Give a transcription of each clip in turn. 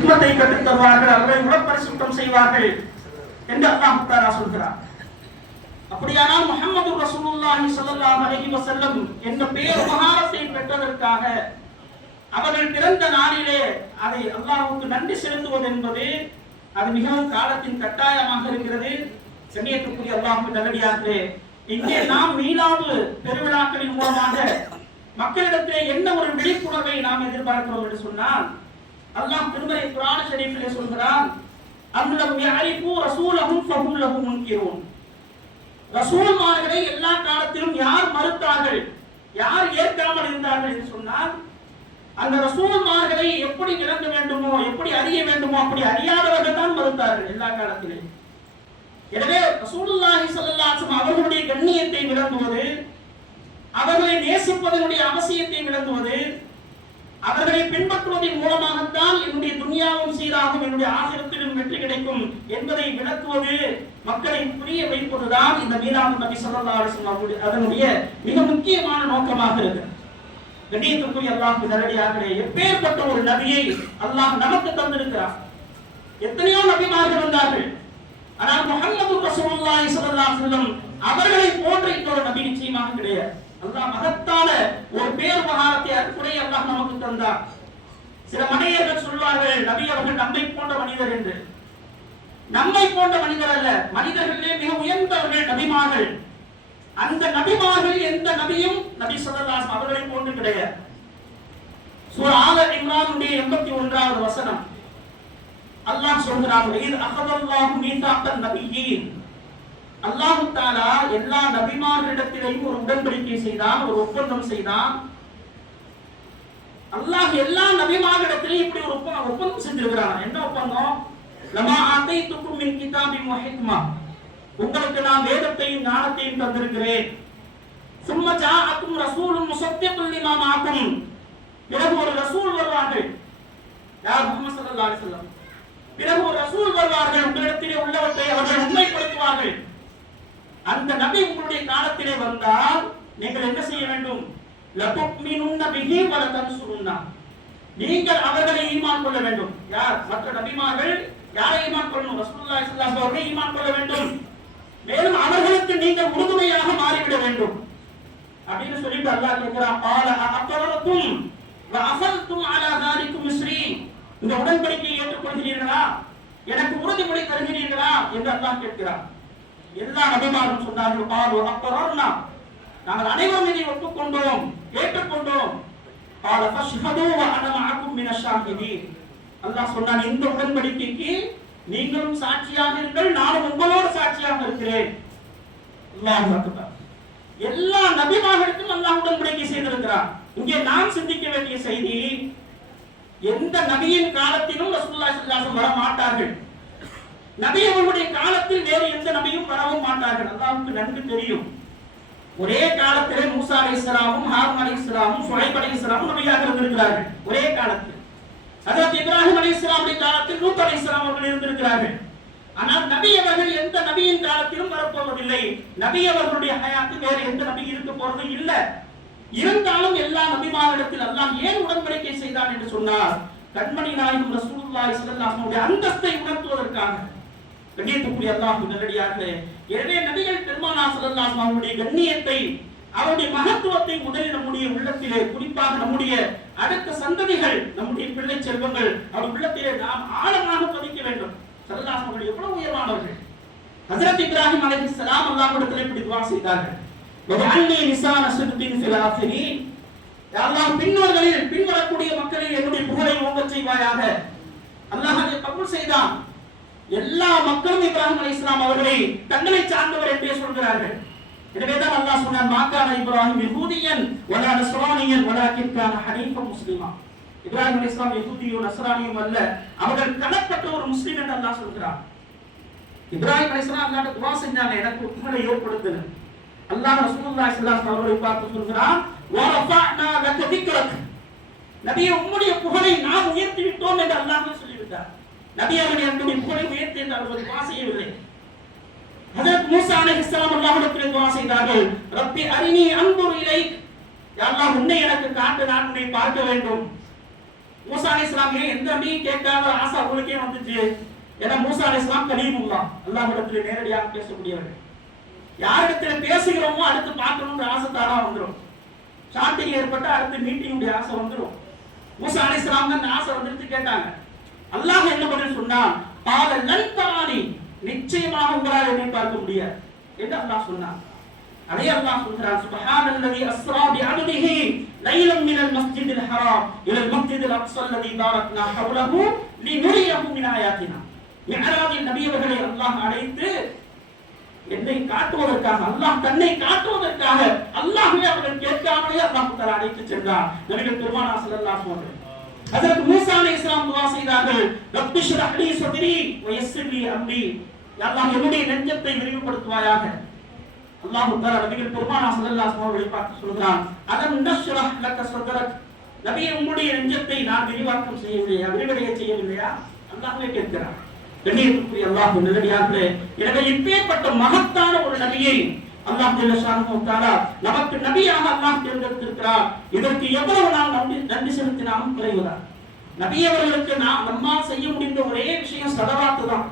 ஹிக்மத்தை கற்றுத் தருவார்கள் அவர்களை உடற்பரிசுத்தம் செய்வார்கள் என்று அல்லாஹ் தாலா சொல்கிறார். அப்படியானால் முகமது ரசூலுல்லாஹி ஸல்லல்லாஹு அலைஹி வஸல்லம் என்ற பேர் உபகாரத்தை பெற்றதற்காக அவர்கள் பிறந்த நாளிலே அதை அல்லாஹ்வுக்கு நன்றி செலுத்துவது என்பது அது மிகவும் காலத்தின் கட்டாயமாக இருக்கிறது. சென்னியத்துக்குரிய அல்லாஹ்வுக்கு நல்லடியார்களே இங்கே நாம் மீளாது பெருவிழாக்களின் மூலமாக மக்களிடத்திலே என்ன ஒரு விழிப்புணர்வை நாம் எதிர்பார்க்கிறோம் என்று சொன்னால் அல்லாஹ் திருமறை குரான ஷரீஃபிலே சொல்கிறான் அம்லம் யஅரிஃபு ரசூலஹும் ஃபஹும் முன்கிறோம் ரசூல்மார்களை எல்லா காலத்திலும் யார் மறுத்தார்கள் யார் ஏற்காமல் இருந்தார்கள் என்று சொன்னால் அந்த ரசூல்மார்களை எப்படி விளங்க வேண்டுமோ எப்படி அறிய வேண்டுமோ அப்படி அறியாதவர்கள் தான் மறுத்தார்கள் எல்லா காலத்திலும் எனவே ரசூலுல்லாஹி ஸல்லல்லாஹு அவர்களுடைய கண்ணியத்தை விளங்குவது அவர்களை நேசிப்பதனுடைய அவசியத்தை விளங்குவது அவர்களை பின்பற்றுவதன் மூலமாகத்தான் என்னுடைய துனியாவும் சீராகும் என்னுடைய ஆசிரத்திலும் வெற்றி கிடைக்கும் என்பதை விளக்குவது மக்களை புரிய வைப்பதுதான் இந்த மீனாமு நபி ஸல்லல்லாஹு அலைஹி அதனுடைய மிக முக்கியமான நோக்கமாக இருக்கு கண்ணியத்துக்குரிய அல்லாஹ் நேரடியாக எப்பேற்பட்ட ஒரு நபியை அல்லாஹ் நமக்கு தந்திருக்கிறார். எத்தனையோ நபிமார்கள் வந்தார்கள். ஆனால் முகமது ரசூலுல்லாஹி ஸல்லல்லாஹு அலைஹி வஸல்லம் அவர்களை போன்ற இன்னொரு நபி நிச்சயமாக கிடையாது. அல்லா மகத்தான ஒரு பேர் மகாரத்தை அற்புரை அல்லாஹ் நமக்கு தந்தார். சில மனிதர்கள் சொல்வார்கள் நபி அவர்கள் நம்மை போன்ற மனிதர் என்று. நம்மை போன்ற மனிதர் அல்ல மனிதர்களே மிக உயர்ந்தவர்கள் நபிமார்கள். அந்த நபிமார்கள் எந்த நபியும் நபி ஸல்லல்லாஹு அவர்களை போன்று கிடையாது. சூர் ஆலர் இம்ரானுடைய 81வது வசனம். அல்லாஹ் சொல்கிறார்கள் இது அகதல்லாஹு மீசாக்கன் நபியின். அல்லாஹ் தாலா எல்லா நபிமார்களிடத்திலையும் ஒரு உடன்படிக்கை செய்தான் ஒரு ஒப்பந்தம் செய்தான். அல்லாஹ் எல்லா நபிமார்களிடத்திலையும் இப்படி ஒரு ஒப்பந்தம் ஒப்பந்தம் செஞ்சிருக்கிறான். என்ன ஒப்பந்தம்? லமா ஆதைத்துக்கும் மின் கிதாபி வஹிக்மா உங்களுக்கு நான் வேதத்தையும் ஞானத்தையும் தந்திருக்கிறேன். சும்ம ஜாஅக்கும் ரசூலும் முசத்தியகுல் லிமா மாக்கும் பிறகு ஒரு ரசூல் வருவார்கள். யார் முகமது ஸல்லல்லாஹு அலைஹி வஸல்லம்? பிறகு ஒரு ரசூல் வருவார்கள். உங்களிடத்திலே உள்ளவற்றை அவர்கள் உண்மை அந்த நபி உங்களுடைய காலத்திலே வந்தால் நீங்கள் என்ன செய்ய வேண்டும்? நீங்கள் அவர்களை ஈமான் கொள்ள வேண்டும். யார்? மற்ற நபிமார்கள் யாரை ஈமான் கொள்ளணும்? ரசூலுல்லாஹி ஸல்லல்லாஹு ஈமான் கொள்ள வேண்டும். மேலும் அவர்களுக்கு நீங்கள் உறுதுணையாக மாறிவிட வேண்டும். அப்படின்னு சொல்லிட்டு அல்லாஹ் கேட்கிறான் பால அக்கவரக்கும் வஅசல்தும் அலா தாரிக்கும் மிஸ்ரி இந்த உடன்படிக்கையை ஏற்றுக்கொள்கிறீர்களா? எனக்கு உறுதிமொழி தருகிறீர்களா? என்று அல்லாஹ் கேட்கிறான். எல்லா நபிமாரும் சொன்னார்கள். பாரு நாங்கள் அனைவரும் இதை ஒப்புக்கொண்டோம் ஏற்றுக்கொண்டோம். பால ஃபஷ்ஹது வ அன மஅக்கும் மின ஷாஹிதீன். அல்லாஹ் இந்த உடன்படிக்கைக்கு நீங்களும் சாட்சியாக இருங்கள் நானும் உங்களோடு சாட்சியாக இருக்கிறேன். அல்லாஹ் எல்லா நபிமார்களுக்கும் அல்லாஹ் உடன்படிக்கை செய்திருக்கிறார் இங்கே நாம் சிந்திக்க வேண்டிய செய்தி எந்த நபியின் காலத்திலும் ரசூல்லா வர மாட்டார்கள் நபி அவர்களுடைய காலத்தில் வேறு எந்த நபியும் வரவும் மாட்டார்கள். அல்லாவுக்கு நன்கு தெரியும். ஒரே காலத்திலே மூசா அலை அலைஹிஸ்ஸலாமும் ஹாரூன் அலைஹிஸ்ஸலாமும் அலை இஸ்லாமும் நபியாக இருந்திருக்கிறார்கள். ஒரே காலத்தில். ஹஜரத் இப்ராஹிம் அலைஹிஸ்ஸலாமுடைய காலத்தில் லூத் அலைஹிஸ்ஸலாம் அவர்கள் இருந்திருக்கிறார்கள். ஆனால் நபி அவர்கள் எந்த நபியின் காலத்திலும் வரப்போவதில்லை. நபி அவர்களுடைய ஹயாத்து வேறு எந்த நபி இருக்க போறது இல்லை. இருந்தாலும் எல்லா நபிமாரிடத்தில் அல்லாஹ் ஏன் உடன்படிக்கை செய்தான் என்று சொன்னார் கண்மணி நாயகம் ரசூலுல்லாஹி ஸல்லல்லாஹு அலைஹி வஸல்லம் அந்தஸ்தை உணர்த்துவதற்காக. கண்ணியத்துக்குரிய அல்லாஹ் நல்லடியார்களே எனவே நபிகள் பெருமானா சல்லாஸ் அவருடைய கண்ணியத்தை அவருடைய மகத்துவத்தை முதலில் நம்முடைய உள்ளத்திலே குறிப்பாக நம்முடைய அடுத்த சந்ததிகள் நம்முடைய பிள்ளை செல்வங்கள் அவர் உள்ளத்திலே நாம் ஆழமாக பதிக்க வேண்டும். சல்லாஸ் அவர்கள் எவ்வளவு உயர்வானவர்கள். ஹசரத் இப்ராஹிம் அலைஹிஸ்ஸலாம் அல்லாஹ்விடத்தில் இப்படி துவா செய்தார்கள். வஜஅல்னி லிசான சித்கின் ஃபில் ஆஃபிரீன் பின்வரக்கூடிய மக்களில் என்னுடைய புகழை ஓங்கச் செய்வாயாக. அல்லாஹ் அதை கபூல் செய்தான். எல்லா மக்களும் இப்ராஹிம் இஸ்லாம் அவர்களை தங்களை சார்ந்தவர் என்றே சொல்கிறார்கள். எனவேதான் அல்லாஹ் சொன்னார் மாக்கான இப்ராஹிம் யஹூதியன் வலா நஸ்ரானியன் வலாக்கின் கான ஹனீஃபன் முஸ்லிமா. இப்ராஹிம் அலைஹிஸ்ஸலாம் யஹூதியும் நஸ்ரானியும் அல்ல அவர்கள் கலப்பட்ட ஒரு முஸ்லிம் என்று அல்லாஹ் சொல்கிறார் இப்ராஹிம் அலி இஸ்லாம் அல்லாட்ட துவா செஞ்சாங்க எனக்கு புகழை ஏற்படுத்தின. அல்லாஹ் ரசூலுல்லாஹி ஸல்லல்லாஹு அலைஹி அவர்களை பார்த்து சொல்கிறான் வ ரஃபஅனா லக திக்ரக். நபியே உம்முடைய புகழை நாம் உயர்த்தி விட்டோம் என்று அல்லாஹ் சொல்லிவிட்டார் நபி அவர்கள் என்னுடைய புகழை உயர்த்தி என்று அவர்கள் துஆ செய்யவில்லை. அதற்கு மூசா இஸ்லாம் அல்லாஹிடத்தில் துவா செய்தார்கள். ரப்பி அரினி அன்பு இலைக். அல்லாஹ் உன்னை எனக்கு காட்டு நான் உன்னை பார்க்க வேண்டும். மூசா அலி இஸ்லாமே எந்த நபியும் கேட்காத ஆசை அவங்களுக்கே வந்துச்சு? ஏன்னா மூசா அலி இஸ்லாம் கலீமுல்லா அல்லாஹிடத்தில் நேரடியாக பேசக்கூடியவர்கள். யாரிடத்துல பேசுகிறோமோ அடுத்து பார்க்கணுங்கிற ஆசை தானா வந்துடும் சாட்டிங் ஏற்பட்ட அடுத்து மீட்டிங் ஆசை வந்துடும் மூசா அலி இஸ்லாம் தான் ஆசை வந்துட்டு கேட்டாங்க. அல்லாஹ் என்ன பதில் சொன்னா பால நன்தானி நிச்சயமாக உங்களால் என்னை பார்க்க முடியாது என்று அல்லாஹ் சொன்னான். அதே அல்லாஹ் சொல்கிறான் சுப்ஹானல்லதி அஸ்ரா பிஅப்திஹி லைலம் மினல் மஸ்ஜிதில் ஹராம் இலல் மஸ்ஜிதில் அக்ஸா அல்லதி பாரக்னா ஹவ்லஹு லினுரியஹு மின் ஆயாத்தினா. மிஅராஜில் நபி அல்லாஹ் அழைத்து என்னை காட்டுவதற்காக அல்லாஹ் தன்னை காட்டுவதற்காக அல்லாஹ்வே அவர்கள் கேட்காமலே அல்லாஹ் தஆலா அழைத்து சென்றார். நபிகள் பெருமானா ஸல்லல்லாஹு அலைஹி ஹஜரத் மூசா அலைஹிஸ்ஸலாம் துஆ செய்தார்கள். ரப்பி ஷ்ரஹ் லி ஸத்ரி வ யஸ்ஸிர் லி அம்ரி. அல்லாஹ் என்னுடைய நெஞ்சத்தை விரிவுபடுத்துவாயாக. அல்லாஹ் தஆலா நபிகள் பெருமானா ஸல்லல்லாஹு அலைஹி வஸல்லம் பார்த்து சொல்கிறான் அதன் நஷ்ரஹ் லக ஸத்ரக் நபியே உங்களுடைய நெஞ்சத்தை நான் விரிவாக்கம் செய்யவில்லையா? விரிவடைய செய்யவில்லையா? அல்லாஹ்வே கேட்கிறான். கண்ணியத்துக்குரிய அல்லாஹ் நல்லடியார்களே எனவே இப்பேற்பட்ட மகத்தான ஒரு நபியை அல்லாஹ் ஜல்லஷானு தஆலா நமக்கு நபியாக அல்லாஹ் தேர்ந்தெடுத்திருக்கிறார். இதற்கு எவ்வளவு நாம் நன்றி நன்றி செலுத்தினாலும் குறைவுதா நபி அவர்களுக்கு நாம் நம்மால் செய்ய முடிந்த ஒரே விஷயம் சதவாத்து தான்.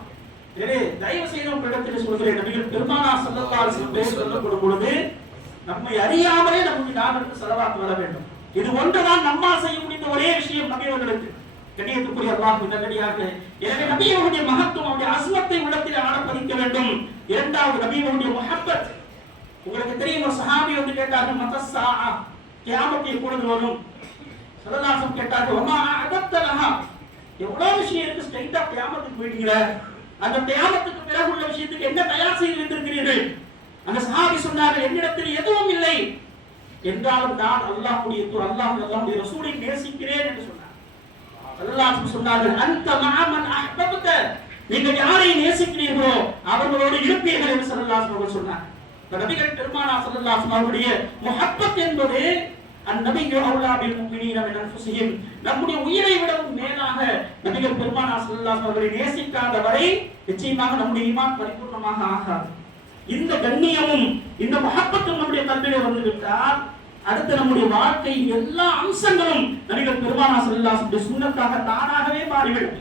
எனவே தயவு செய்து உங்களிடத்தில் சொல்கிறேன் நபிகள் பெருமானா ஸல்லல்லாஹு அலைஹி பேர் சொல்லப்படும் பொழுது நம்மை அறியாமலே நமக்கு நாவிற்கு செலவாத்து வர வேண்டும். இது ஒன்றுதான் நம்மால் செய்ய முடிந்த ஒரே விஷயம் நபியவர்களுக்கு. கண்ணியத்துக்குரிய அல்லாஹ் நல்லடியாக எனவே நபி அவருடைய மகத்துவம் அவருடைய அஸ்மத்தை உள்ளத்தில் ஆனப்பதிக்க வேண்டும். இரண்டாவது நபி அவருடைய முஹப்பத் உங்களுக்கு தெரியும் ஒரு சஹாபி வந்து கேட்டார்கள் மதசா கியாமத் எப்பொழுது வரும். சரதாசம் கேட்டார்கள் வமா அகத்தலஹா எவ்வளவு விஷயம் இருக்கு ஸ்ட்ரைட்டா கியாமத்துக்கு போயிட்டீங்களே. அந்த தியாகத்துக்கு பிறகு உள்ள விஷயத்துக்கு என்ன தயார் செய்து வைத்திருக்கிறீர்கள்? அந்த சஹாபி சொன்னார்கள் என்னிடத்தில் எதுவும் இல்லை. என்றாலும் நான் அல்லாஹ்வுடைய தூர் அல்லாஹ் அல்லாஹ்வுடைய ரசூலை நேசிக்கிறேன் என்று சொன்னார். அல்லாஹ் சொன்னார்கள் அந்த மாமன் அஹ்பப்த. நீங்கள் யாரை நேசிக்கிறீர்களோ அவர்களோடு இருப்பீர்கள் என்று சரல்லாஸ் அலைஹி சொன்னார். நபிகள் பெருமானா ஸல்லல்லாஹு அலைஹி அவருடைய முஹப்பத் என்பது அந்நபியு அவுலா பில் முஃமினீன மின் அன்ஃபுஸிஹிம் நம்முடைய உயிரை விடவும் மேலாக நபிகள் பெருமானா ஸல்லல்லாஹு அலைஹி அவர்களை நேசிக்காத வரை நிச்சயமாக நம்முடைய ஈமான் பரிபூர்ணமாக ஆகாது. இந்த கண்ணியமும் இந்த மகப்பத்தும் நம்முடைய கல்வியில வந்து விட்டால் அடுத்து நம்முடைய வாழ்க்கை எல்லா அம்சங்களும் நபிகள் பெருமானா ஸல்லல்லாஹு அலைஹி சுன்னத்தாக தானாகவே மாறிவிடும்.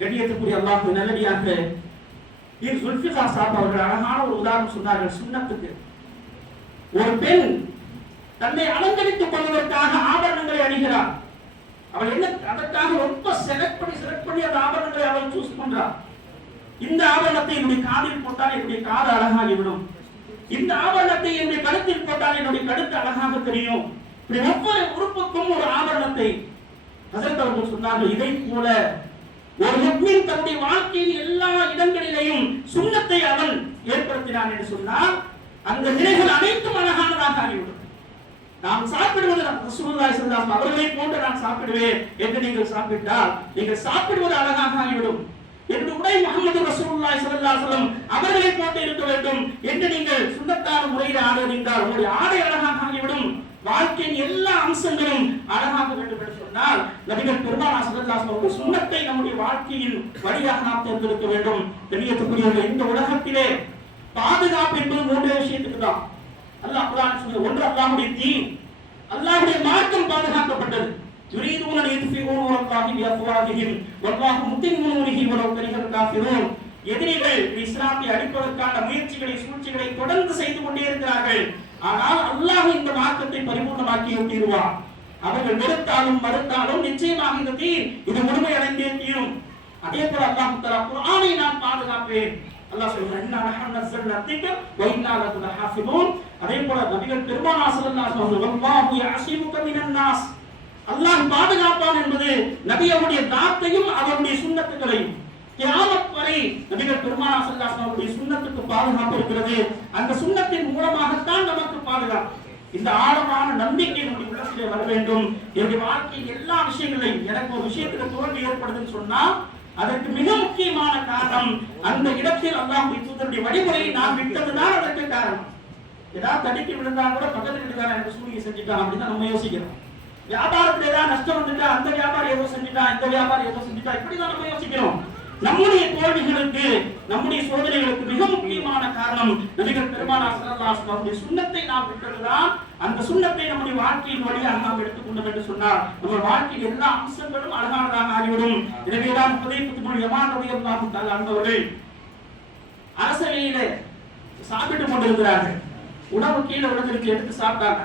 கண்ணியத்துக்குரிய அல்லாஹ் நல்லடியாக இது சுல்ஃபிகார் சாப் அவர்கள் அழகான ஒரு உதாரணம் சொன்னார்கள் சுண்ணத்துக்கு. ஒரு பெண் தன்னை அலங்கரித்துக் கொள்வதற்காக ஆபரணங்களை அணிகிறார் அவள் என்ன அதற்காக ரொம்ப செலக்ட் பண்ணி செலக்ட் பண்ணி அந்த ஆபரணங்களை அவள் சூஸ் பண்றார் இந்த ஆபரணத்தை என்னுடைய காதில் போட்டால் என்னுடைய காது அழகாகிவிடும் இந்த ஆபரணத்தை என்னுடைய கழுத்தில் போட்டால் என்னுடைய கழுத்து அழகாக தெரியும். இப்படி ஒவ்வொரு உறுப்புக்கும் ஒரு ஆபரணத்தை ஹசரத் அவர்கள் சொன்னார்கள். இதை போல ஒரு முக்மின் தன்னுடைய வாழ்க்கையின் எல்லா இடங்களிலேயும் சுண்ணத்தை அவன் ஏற்படுத்தினான் என்று சொன்னால் அந்த நிலைகள் அனைத்தும் அழகானதாக ஆகிவிடும். நாம் சாப்பிடுவது ரசூலுல்லாஹி ஸல்லல்லாஹு அவர்களை போன்று நான் சாப்பிடுவேன் என்று நீங்கள் சாப்பிட்டால் நீங்கள் சாப்பிடுவது அழகாக ஆகிவிடும். என்று உடை முகமது ரசூலுல்லாஹி ஸல்லல்லாஹு அலைஹி வஸல்லம் அவர்களை போட்டு இருக்க வேண்டும் என்று நீங்கள் சுண்ணத்தான முறையில் ஆடுவீர்கள் உங்களுடைய ஆடை அழகாக ஆகிவிடும். வாழ்க்கையின் எல்லா அம்சங்களும் அழகாக வேண்டும் என்று சொன்னால் நபிகள் பெருமானா ஸல்லல்லாஹு அலைஹி வஸல்லம் சுண்ணத்தை நம்முடைய வாழ்க்கையின் வழியாக நாம் தேர்ந்தெடுக்க வேண்டும் தெரியக்கூடியவர்கள் இந்த உலகத்திலே பாதுகாப்பு என்பது மூன்று விஷயத்துக்கு தான் அல்லாஹ் குர்ஆன் சொல்லுது ஒன்று அல்லாஹ்வுடைய தீன் அல்லாஹ்வுடைய மார்க்கம் பாதுகாக்கப்பட்டது يريدون ان يطفئوا نور الله بافواههم والله متم نوره ولو كره الكافرون எதிரிகள் இஸ்லாத்தை அடிப்பதற்கான முயற்சிகளை சூழ்ச்சிகளை தொடர்ந்து செய்து கொண்டே இருக்கிறார்கள் ஆனால் அல்லாஹ் இந்த மார்க்கத்தை பரிபூர்ணமாக்கி தீருவார் அவர்கள் வெறுத்தாலும் மறுத்தாலும் நிச்சயமாக இந்த தீர் இது முழுமை அடைந்தே தீரும். அதே போல அல்லாஹ் தஆலா நான் பாதுகாப்பேன். அல்லாஹ் சொல்றான் இன்னா நஹ்னு நஸல்னா திக்ர் வ இன்னா லஹாஃபிதூன். அதே போல நபிகள் பெருமானா ஸல்லல்லாஹு அலைஹி வஸல்லம் வல்லாஹு யஸிமுக மினன் நாஸ். அல்லாஹ் பாதுகாப்பான் என்பது நபி அவருடைய தாத்தையும் அவருடைய சுண்ணத்துகளையும். கியாமத் வரை நபிகள் பெருமானா சல்லாஸ் அவருடைய சுண்ணத்துக்கு பாதுகாப்பு இருக்கிறது அந்த சுண்ணத்தின் மூலமாகத்தான் நமக்கு பாதுகாப்பு. இந்த ஆழமான நம்பிக்கை நம்முடைய உள்ளத்திலே வர வேண்டும். என்னுடைய வாழ்க்கையில் எல்லா விஷயங்களையும் எனக்கு ஒரு விஷயத்துல தோல்வி ஏற்படுதுன்னு சொன்னா அதற்கு மிக முக்கியமான காரணம் அந்த இடத்தில் அல்லாஹ் தூதருடைய வழிமுறையை நான் விட்டதுதான் அதற்கு காரணம். ஏதாவது தடுக்கி விழுந்தா கூட பக்கத்து வீட்டுக்காரன் எனக்கு சூழ்நிலை செஞ்சுட்டான் அப்படின்னு நம்ம யோசிக்கிறோம். வியாபாரத்துல ஏதாவது நஷ்டம் வந்துட்டா அந்த வியாபாரம் ஏதோ செஞ்சுட்டா இந்த வியாபாரம் ஏதோ செஞ்சுட்டா இப்படிதான் நம்ம யோசிக்கிறோம். நம்முடைய தோல்விகளுக்கு நம்முடைய சோதனைகளுக்கு மிக முக்கியமான காரணம் நபிகள் பெருமானார் ஸல்லல்லாஹு சுண்ணத்தை நாம் பெற்றதுதான். அந்த சுண்ணத்தை நம்முடைய வாழ்க்கையின் வழியாக நாம் எடுத்துக்கொண்டோம் என்று சொன்னார். நம்ம வாழ்க்கையில் எல்லா அம்சங்களும் அழகானதாக ஆகிவிடும். எனவேதான் புதைப்புத்துக்குள் யமான் ரலியல்லாஹு தஆலா அன்பவர்கள் அரசவையிலே சாப்பிட்டு கொண்டிருக்கிறார்கள். உணவு கீழே விழுந்திருக்கு எடுத்து சாப்பிட்டாங்க.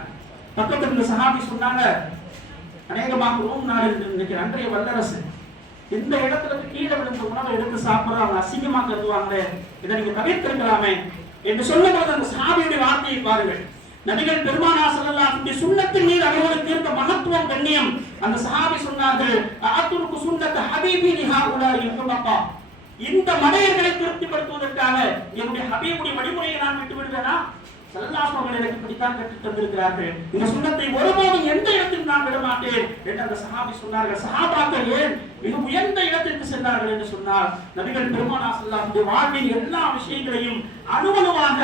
பக்கத்தில் இருந்த சஹாபி சொன்னாங்க அநேகமாக ரோம் நாடு இன்னைக்கு அன்றைய வல்லரசு இந்த இடத்துல இருந்து கீழே விழுந்த உணவை எடுத்து சாப்பிடுற அவங்க அசிங்கமா கருதுவாங்களே இதை நீங்க தவிர்த்திருக்கலாமே என்று சொல்லும்போது அந்த சஹாபியுடைய வார்த்தையை பாருங்கள். நபிகள் பெருமானா ஸல்லல்லாஹு சுண்ணத்தின் மீது அவர்களுக்கு இருந்த மகத்துவம் கண்ணியம். அந்த சஹாபி சொன்னார்கள் ஆத்துருக்கு சுண்ணத்தை ஹபீபி லிஹா உலாஇ ஹுமகா இந்த மடையர்களை திருப்திப்படுத்துவதற்காக என்னுடைய ஹபீபுடைய வழிமுறையை நான் விட்டு விடுவேனா ஸல்லல்லாஹு அவர்கள் எனக்கு இப்படித்தான் கற்றுத் தந்திருக்கிறார்கள். இந்த சுண்ணத்தை ஒருபோதும் எந்த இடத்தில் நான் விடமாட்டேன் என்று அந்த சஹாபி சொன்னார்கள். சஹாபாக்கள் ஏன் மிக உயர்ந்த இடத்திற்கு சென்றார்கள் என்று சொன்னார் நபிகள் பெருமானா ஸல்லல்லாஹு வாழ்வின் எல்லா விஷயங்களையும் அனுமனுவாக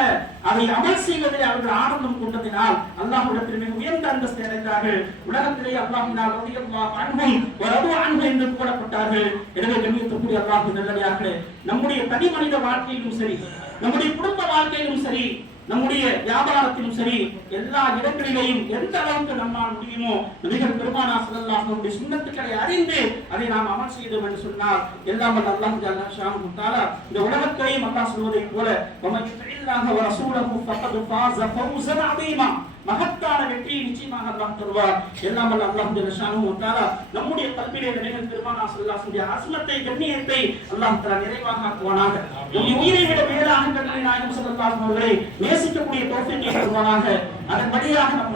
அதை அமல் செய்வதில் அவர்கள் ஆனந்தம் கொண்டதினால் அல்லாஹ்விடத்தில் மிக உயர்ந்த அந்தஸ்து அடைந்தார்கள். உலகத்திலே அல்லாஹினால் ரலியல்லாஹு அன்ஹும் வரது அன்ஹு என்று கூறப்பட்டார்கள் எனவே கண்ணியத்துக்குரிய அல்லாஹ் நல்லடியார்களே நம்முடைய தனி மனித வாழ்க்கையிலும் சரி நம்முடைய குடும்ப வாழ்க்கையிலும் சரி நம்முடைய வியாபாரத்திலும் சரி எல்லா இடங்களிலேயும் எந்த அளவுக்கு நம்மால் முடியுமோ நபிகள் பெருமானா ஸல்லல்லாஹு அலைஹி சுன்னத்துக்களை அறிந்து அதை நாம் அமல் செய்தோம் என்று சொன்னால் எல்லாம் வல்ல அல்லாஹ் ஜல்லாஷாம் ஷானஹு இந்த உலகத்தையும் அல்லாஹ் சொல்வதைப் போல வமன் யுத்தில்லாஹ வ ரசூலஹு ஃபக்கத் ஃபாஸ ஃபௌஸன் அதீமா மகத்தான வெற்றியை நிச்சயமாக அல்லாஹ் தருவார். எல்லாம் வல்ல அல்லாஹ் ஷானஹு தஆலா நம்முடைய கல்வியிலே நபிகள் பெருமானா அலைஹி அஸ்மத்தை கண்ணியத்தை அல்லாஹ் தஆலா நிறைவாக ஆக்குவானாக. நம்முடைய உயிரை விட மேலாக கண்ணிய நாயகம் அலைஹி அவர்களை நேசிக்கக்கூடிய தோஃபிக்கை தருவானாக. அதன் வழியாக நம்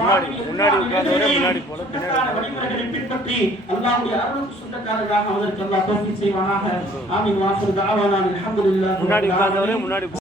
வழிமுறைகளை பின்பற்றி அல்லாஹ்வுடைய அருளுக்கு சொந்தக்காரராக அவருக்கு அல்லாஹ் தௌஃபீக் செய்வானாக. ஆமீன். ரப்பில் உட்கார்ந்தவரே ஆலமீன். முன்னாடி